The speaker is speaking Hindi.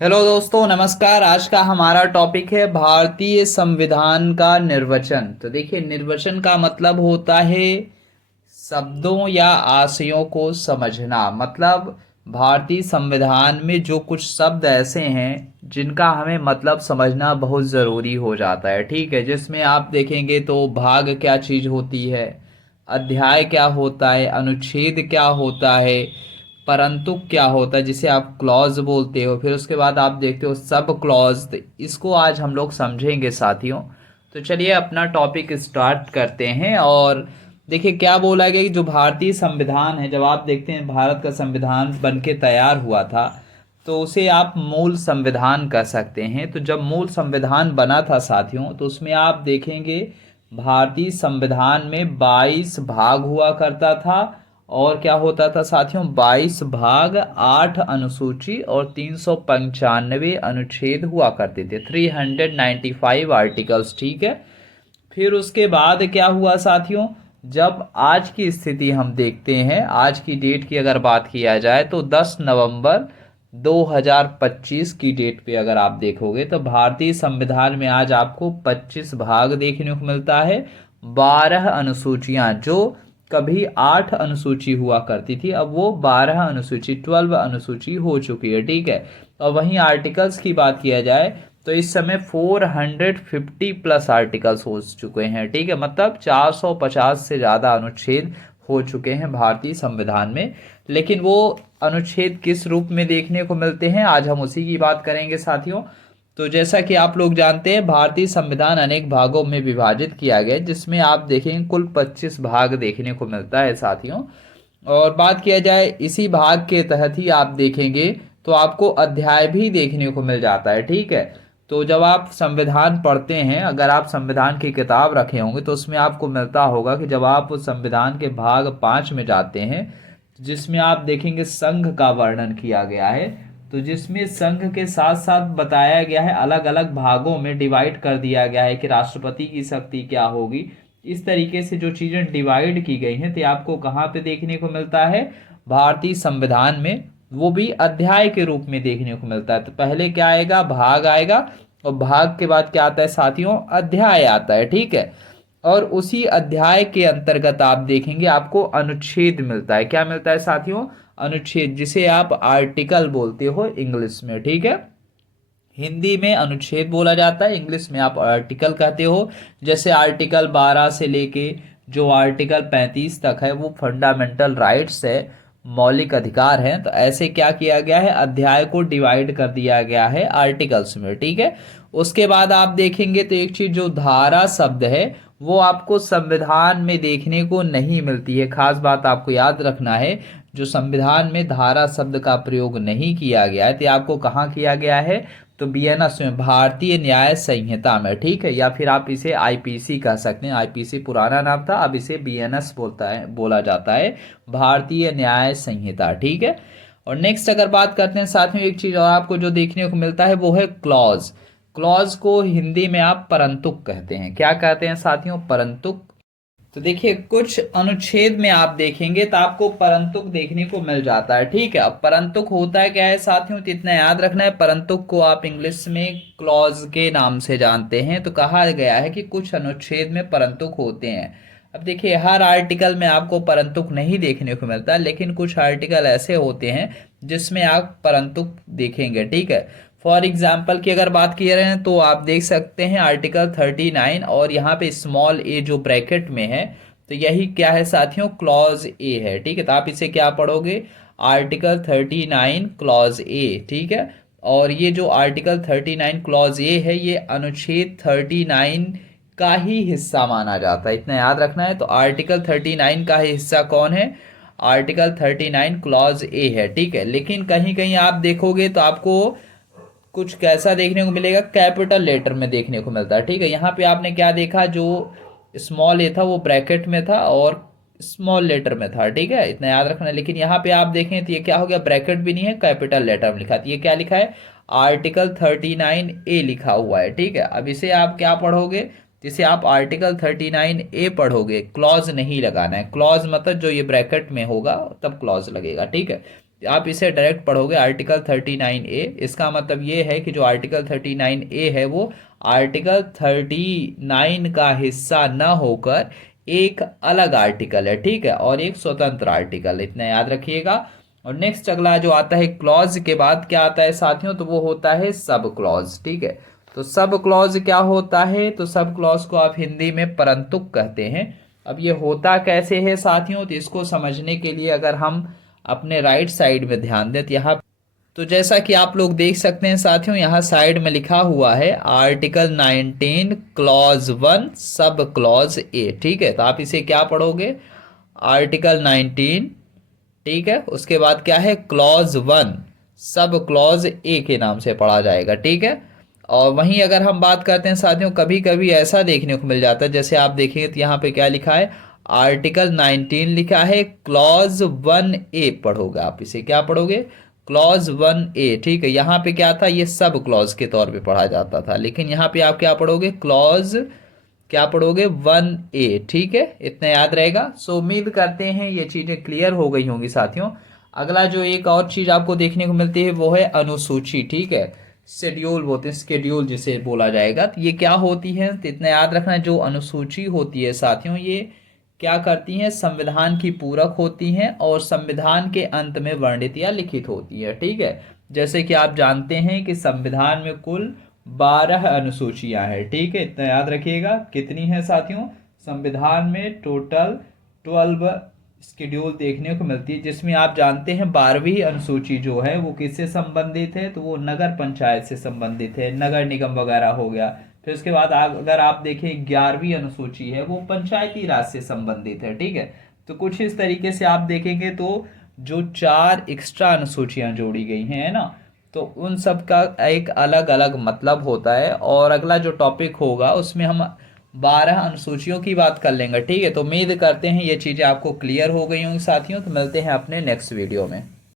हेलो दोस्तों, नमस्कार। आज का हमारा टॉपिक है भारतीय संविधान का निर्वचन। तो देखिए, निर्वचन का मतलब होता है शब्दों या आशयों को समझना। मतलब भारतीय संविधान में जो कुछ शब्द ऐसे हैं जिनका हमें मतलब समझना बहुत ज़रूरी हो जाता है। ठीक है, जिसमें आप देखेंगे तो भाग क्या चीज़ होती है, अध्याय क्या होता है, अनुच्छेद क्या होता है, परंतु क्या होता है जिसे आप क्लॉज बोलते हो, फिर उसके बाद आप देखते हो सब क्लॉज। तो इसको आज हम लोग समझेंगे साथियों। तो चलिए अपना टॉपिक स्टार्ट करते हैं। और देखिए क्या बोला गया कि जो भारतीय संविधान है, जब आप देखते हैं भारत का संविधान बन के तैयार हुआ था तो उसे आप मूल संविधान कह सकते हैं। तो जब मूल संविधान बना था साथियों, तो उसमें आप देखेंगे भारतीय संविधान में 22 भाग हुआ करता था। और क्या होता था साथियों, 22 भाग, 8 अनुसूची और 395 अनुच्छेद हुआ करते थे, 395 आर्टिकल्स। ठीक है। फिर उसके बाद क्या हुआ साथियों, जब आज की स्थिति हम देखते हैं, आज की डेट की अगर बात किया जाए तो 10 नवंबर 2025 की डेट पे अगर आप देखोगे तो भारतीय संविधान में आज आपको 25 भाग देखने को मिलता है, 12 अनुसूचियां। जो कभी 8 अनुसूची हुआ करती थी, अब वो 12 अनुसूची, 12 अनुसूची हो चुकी है। ठीक है। और वहीं आर्टिकल्स की बात किया जाए तो इस समय 450 प्लस आर्टिकल्स हो चुके हैं। ठीक है, मतलब 450 से ज़्यादा अनुच्छेद हो चुके हैं भारतीय संविधान में। लेकिन वो अनुच्छेद किस रूप में देखने को मिलते हैं, आज हम उसी की बात करेंगे साथियों। तो जैसा कि आप लोग जानते हैं, भारतीय संविधान अनेक भागों में विभाजित किया गया है, जिसमें आप देखेंगे कुल 25 भाग देखने को मिलता है साथियों। और बात किया जाए इसी भाग के तहत ही आप देखेंगे तो आपको अध्याय भी देखने को मिल जाता है। ठीक है। तो जब आप संविधान पढ़ते हैं, अगर आप संविधान की किताब रखे होंगे तो उसमें आपको मिलता होगा कि जब आप उस संविधान के भाग 5 में जाते हैं, जिसमें आप देखेंगे संघ का वर्णन किया गया है, तो जिसमें संघ के साथ साथ बताया गया है, अलग अलग भागों में डिवाइड कर दिया गया है कि राष्ट्रपति की शक्ति क्या होगी। इस तरीके से जो चीज़ें डिवाइड की गई हैं, तो आपको कहाँ पे देखने को मिलता है, भारतीय संविधान में। वो भी अध्याय के रूप में देखने को मिलता है। तो पहले क्या आएगा, भाग आएगा, और भाग के बाद क्या आता है साथियों, अध्याय आता है। ठीक है। और उसी अध्याय के अंतर्गत आप देखेंगे आपको अनुच्छेद मिलता है। क्या मिलता है साथियों, अनुच्छेद, जिसे आप आर्टिकल बोलते हो इंग्लिश में। ठीक है। हिंदी में अनुच्छेद बोला जाता है, इंग्लिश में आप आर्टिकल कहते हो। जैसे आर्टिकल 12 से लेके जो आर्टिकल 35 तक है वो फंडामेंटल राइट्स है, मौलिक अधिकार हैं। तो ऐसे क्या किया गया है, अध्याय को डिवाइड कर दिया गया है आर्टिकल्स में। ठीक है। उसके बाद आप देखेंगे तो एक चीज, जो धारा शब्द है, वो आपको संविधान में देखने को नहीं मिलती है। खास बात आपको याद रखना है, जो संविधान में धारा शब्द का प्रयोग नहीं किया गया है, तो आपको कहाँ किया गया है, तो बीएनएस में, भारतीय न्याय संहिता में। ठीक है। या फिर आप इसे आईपीसी कह सकते हैं, आईपीसी पुराना नाम था, अब इसे बीएनएस बोला जाता है, भारतीय न्याय संहिता। ठीक है। और नेक्स्ट अगर बात करते हैं साथ में, एक चीज और आपको जो देखने को मिलता है वो है क्लॉज। क्लॉज को हिंदी में आप परंतुक कहते हैं। क्या कहते हैं साथियों, परंतुक। तो देखिए कुछ अनुच्छेद में आप देखेंगे तो आपको परंतुक देखने को मिल जाता है। ठीक है। अब परंतुक होता है क्या है साथियों, तो इतना याद रखना है, परंतुक को आप इंग्लिश में क्लॉज के नाम से जानते हैं। तो कहा गया है कि कुछ अनुच्छेद में परंतुक होते हैं। अब देखिए हर आर्टिकल में आपको परंतुक नहीं देखने को मिलता, लेकिन कुछ आर्टिकल ऐसे होते हैं जिसमें आप परंतुक देखेंगे। ठीक है। फॉर एग्जाम्पल की अगर बात किए रहे हैं तो आप देख सकते हैं आर्टिकल 39, और यहाँ पे स्मॉल ए जो ब्रैकेट में है, तो यही क्या है साथियों, क्लॉज ए है। ठीक है। तो आप इसे क्या पढ़ोगे, आर्टिकल 39 क्लॉज ए। ठीक है। और ये जो आर्टिकल 39 क्लॉज ए है, ये अनुच्छेद 39 का ही हिस्सा माना जाता है, इतना याद रखना है। तो आर्टिकल 39 का हिस्सा कौन है, आर्टिकल 39 क्लॉज ए है। ठीक है। लेकिन कहीं कहीं आप देखोगे तो आपको कुछ कैसा देखने को मिलेगा, कैपिटल लेटर में देखने को मिलता है। ठीक है। यहाँ पे आपने क्या देखा, जो स्मॉल ए था वो ब्रैकेट में था और स्मॉल लेटर में था। ठीक है, इतना याद रखना है। लेकिन यहाँ पे आप देखें तो ये क्या हो गया, ब्रैकेट भी नहीं है, कैपिटल लेटर में लिखा है। तो ये क्या लिखा है, आर्टिकल 39 ए लिखा हुआ है। ठीक है। अब इसे आप क्या पढ़ोगे, जिसे आप आर्टिकल 39 ए पढ़ोगे, क्लॉज नहीं लगाना है। क्लॉज मतलब जो ये ब्रैकेट में होगा तब क्लॉज लगेगा। ठीक है। आप इसे डायरेक्ट पढ़ोगे आर्टिकल 39A। इसका मतलब ये है कि जो आर्टिकल 39A है वो आर्टिकल 39 का हिस्सा न होकर एक अलग आर्टिकल है, ठीक है, और एक स्वतंत्र आर्टिकल, इतना याद रखिएगा। और नेक्स्ट अगला जो आता है क्लॉज के बाद क्या आता है साथियों, तो वो होता है सब क्लॉज, ठीक है। तो सब क्लॉज क्या होता है, तो सब क्लॉज को आप हिंदी में परंतुक कहते हैं। अब ये होता कैसे है साथियों, तो इसको समझने के लिए अगर हम अपने राइट साइड में ध्यान दें तो यहाँ, तो जैसा कि आप लोग देख सकते हैं साथियों, यहाँ साइड में लिखा हुआ है article 19 clause 1 sub clause A, ठीक है। तो आप इसे क्या पढ़ोगे, आर्टिकल 19, ठीक है, उसके बाद क्या है क्लॉज 1 सब क्लॉज ए के नाम से पढ़ा जाएगा, ठीक है। और वहीं अगर हम बात करते हैं साथियों, कभी कभी ऐसा देखने को मिल जाता है, जैसे आप देखेंगे तो यहाँ पे क्या लिखा है, आर्टिकल 19 लिखा है क्लॉज 1A पढ़ोगे आप, इसे क्या पढ़ोगे, क्लॉज 1A, ठीक है। यहाँ पे क्या था, ये सब क्लॉज के तौर पे पढ़ा जाता था, लेकिन यहाँ पे आप क्या पढ़ोगे, क्लॉज क्या पढ़ोगे, 1A, ठीक है, इतना याद रहेगा। सो उम्मीद करते हैं ये चीज़ें क्लियर हो गई होंगी साथियों। अगला जो एक और चीज़ आपको देखने को मिलती है वो है अनुसूची, ठीक है, शेड्यूल बोलते हैं, स्केड्यूल जिसे बोला जाएगा। तो ये क्या होती है, तो इतना याद रखना, जो अनुसूची होती है साथियों, ये क्या करती हैं, संविधान की पूरक होती हैं और संविधान के अंत में वर्णित या लिखित होती है, ठीक है। जैसे कि आप जानते हैं कि संविधान में कुल 12 अनुसूचियां हैं, ठीक है, इतना याद रखिएगा। कितनी है साथियों, संविधान में टोटल 12 स्केड्यूल देखने को मिलती है, जिसमें आप जानते हैं 12वीं अनुसूची जो है वो किससे संबंधित है, तो वो नगर पंचायत से संबंधित है, नगर निगम वगैरह हो गया। फिर उसके बाद अगर आप देखें 11वीं अनुसूची है वो पंचायती राज से संबंधित है, ठीक है। तो कुछ इस तरीके से आप देखेंगे तो जो 4 एक्स्ट्रा अनुसूचियां जोड़ी गई हैं, है ना, तो उन सब का एक अलग अलग मतलब होता है। और अगला जो टॉपिक होगा उसमें हम 12 अनुसूचियों की बात कर लेंगे, ठीक है। तो उम्मीद करते हैं ये चीज़ें आपको क्लियर हो गई होंगी साथियों। तो मिलते हैं अपने नेक्स्ट वीडियो में।